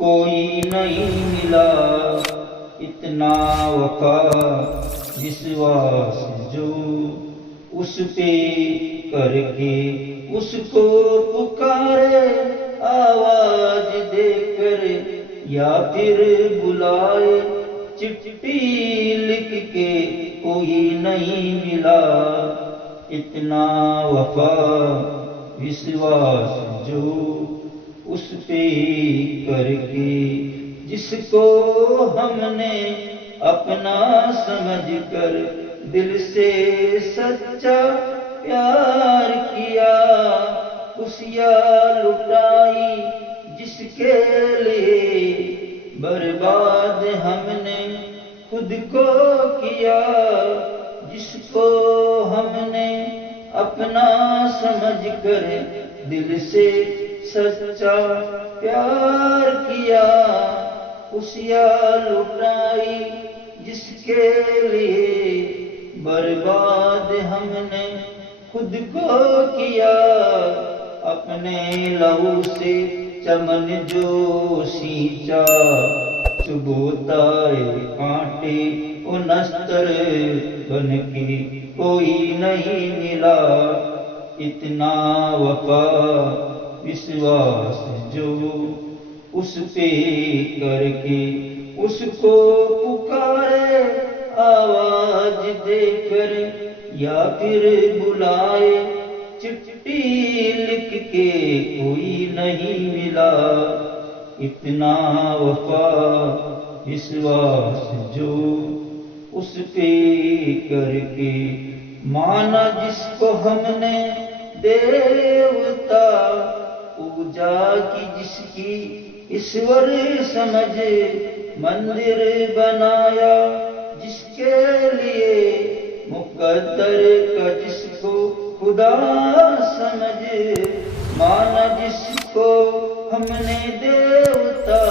کوئی نہیں ملا اتنا وفا وشواس جو اس پہ کر کے اس کو پکارے آواز دے کر یا پھر بلائے چٹھی لکھ کے کوئی نہیں ملا اتنا وفا وشواس جو اس پہ کر کے جس کو ہم نے اپنا سمجھ کر دل سے سچا پیار کیا خوشیاں لٹائی جس کے لیے برباد ہم نے خود کو کیا جس کو ہم نے اپنا سمجھ کر دل سے سچا پیار کیا خوشیاں لٹائی جس کے لیے برباد ہم نے خود کو کیا اپنے لہو سے چمن جو سینچا چبوتا کانٹے وہ نستر بن کے کوئی نہیں ملا اتنا وفا وشواس جو اس پہ کر کے اس کو پکارے آواز دے کر یا پھر بلائے چٹھی لکھ کے کوئی نہیں ملا اتنا وفا وشواس جو اس پہ کر کے مانا جس کو ہم نے دیوتا پوجا کی جس کی ایشور سمجھ مندر بنایا جس کے لیے مقدر کا جس کو خدا سمجھ مانا جس کو ہم نے دیوتا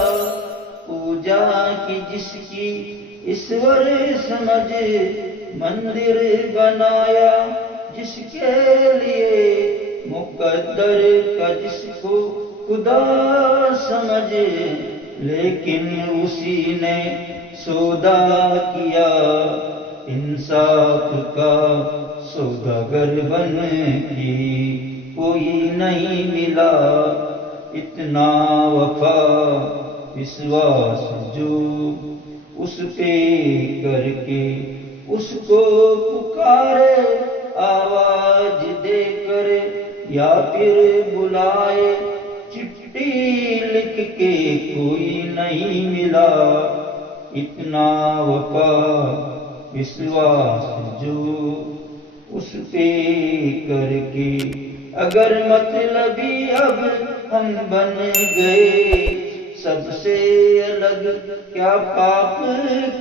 پوجا کی جس کی ایشور سمجھ مندر بنایا جس کے لیے مقدر کا جس کو خدا سمجھ لیکن اسی نے سودا کیا انصاف کا سوداگر بن کے کوئی نہیں ملا اتنا وفا وشواس جو اس پہ کر کے اس کو پکارے آواز دے کر یا پھر بلائے چٹھی لکھ کے کوئی نہیں ملا اتنا وفا وشواس جو اس پہ کر کے اگر مطلبی اب ہم بن گئے سب سے الگ کیا پاپ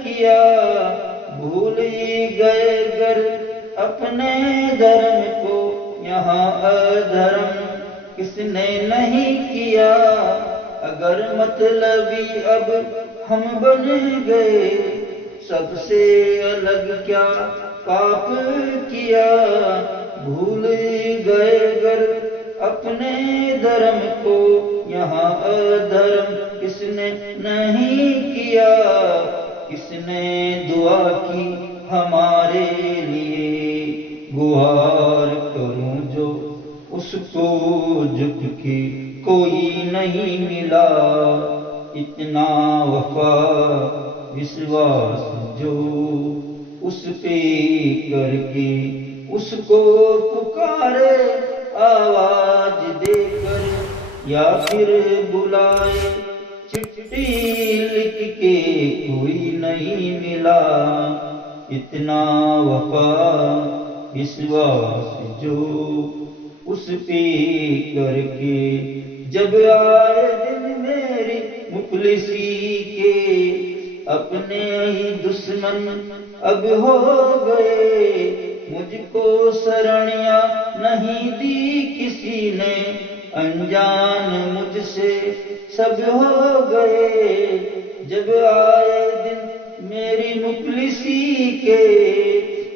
کیا بھول ہی گئے گر اپنے دھرم کو یہاں ادھرم کس نے نہیں کیا اگر مطلبی اب ہم بن گئے سب سے الگ کیا پاپ کیا بھول گئے گر اپنے دھرم کو یہاں ادھرم کس نے نہیں کیا کس نے دعا کی ہمارے لیے گہار کروں جو اس کو جھک کے کوئی نہیں ملا اتنا وفا وشواس جو اس پہ کر کے اس کو پکارے آواز دے کر یا پھر بلائے چٹھی لکھ کے کوئی نہیں ملا اتنا وفا وشواس جو اس پہ کر کے جب آئے دن میری مفلسی کے اپنے ہی دشمن اب ہو گئے مجھ کو سرنیاں نہیں دی کسی نے انجان مجھ سے سب ہو گئے جب آئے دن میری مفلسی کے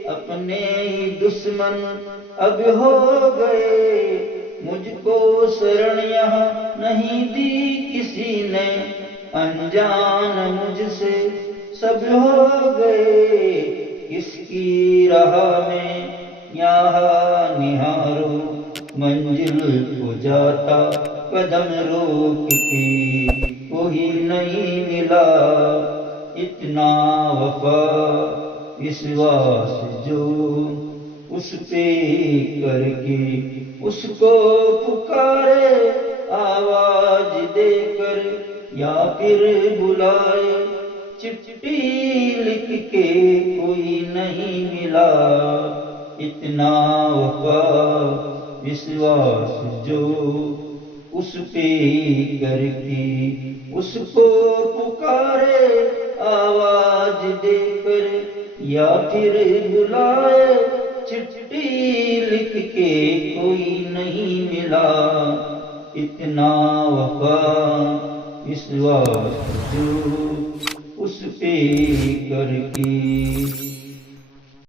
اپنے ہی دشمن اب ہو گئے مجھ کو شرن یہاں نہیں دی کسی نے انجان مجھ سے سب ہو گئے، کس کی راہ میں یہاں نہارو، منزل کو جاتا قدم روک کے، کوئی نہیں ملا اتنا وفا وشواس جو اس پہ کر کے اس کو پکارے آواز دے کر، یا پھر بلائے چٹھی لکھ کے، کوئی نہیں ملا اتنا وفا وشواس جو اس پہ کر کے اس کو پکارے آواز دے کر، یا پھر بلائے چٹھی لکھ کے، کوئی نہیں ملا اتنا وفا وشواس جو اس پہ کر کے۔